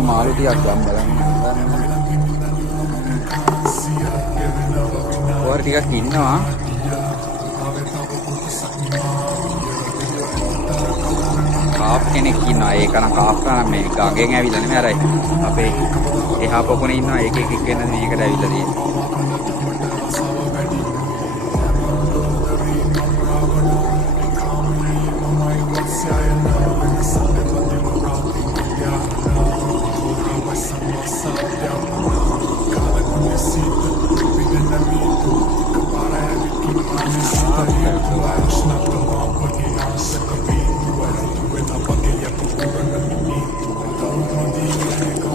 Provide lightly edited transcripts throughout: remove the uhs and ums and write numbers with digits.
මාළු ටිකක් ගම් බලන්න. ඔය ටිකක් ඉන්නවා. කාප් කෙනෙක් ඉන්නවා. ඒක නම් කාප් කරන මේ ගඟෙන් ඇවිල්ලා නෙමෙයි අර අපේ එහා පොකුණේ ඉන්නවා. ඒක එක වෙන මේකට ඇවිල්ලා තියෙනවා.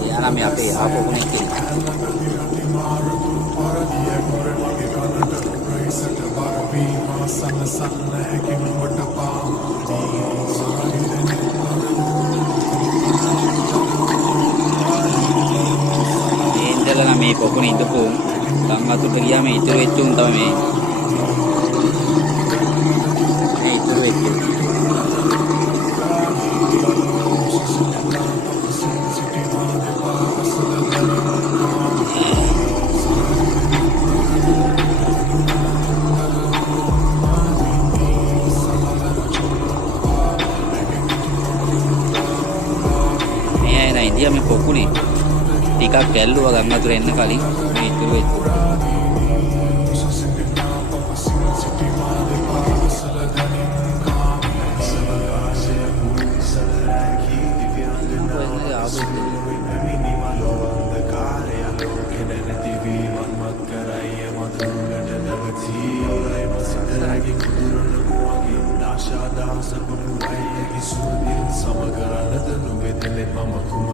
Yan may api, ako kunin. Indala na may pokunin ito po. Ang atupagya may ituruit yung tama may. May ituruit yung. Dia may pokuni ටිකක් ගැල්ලුවා ගම් වතුර එන්න කලින් මේ ඉතුරු වෙච්ච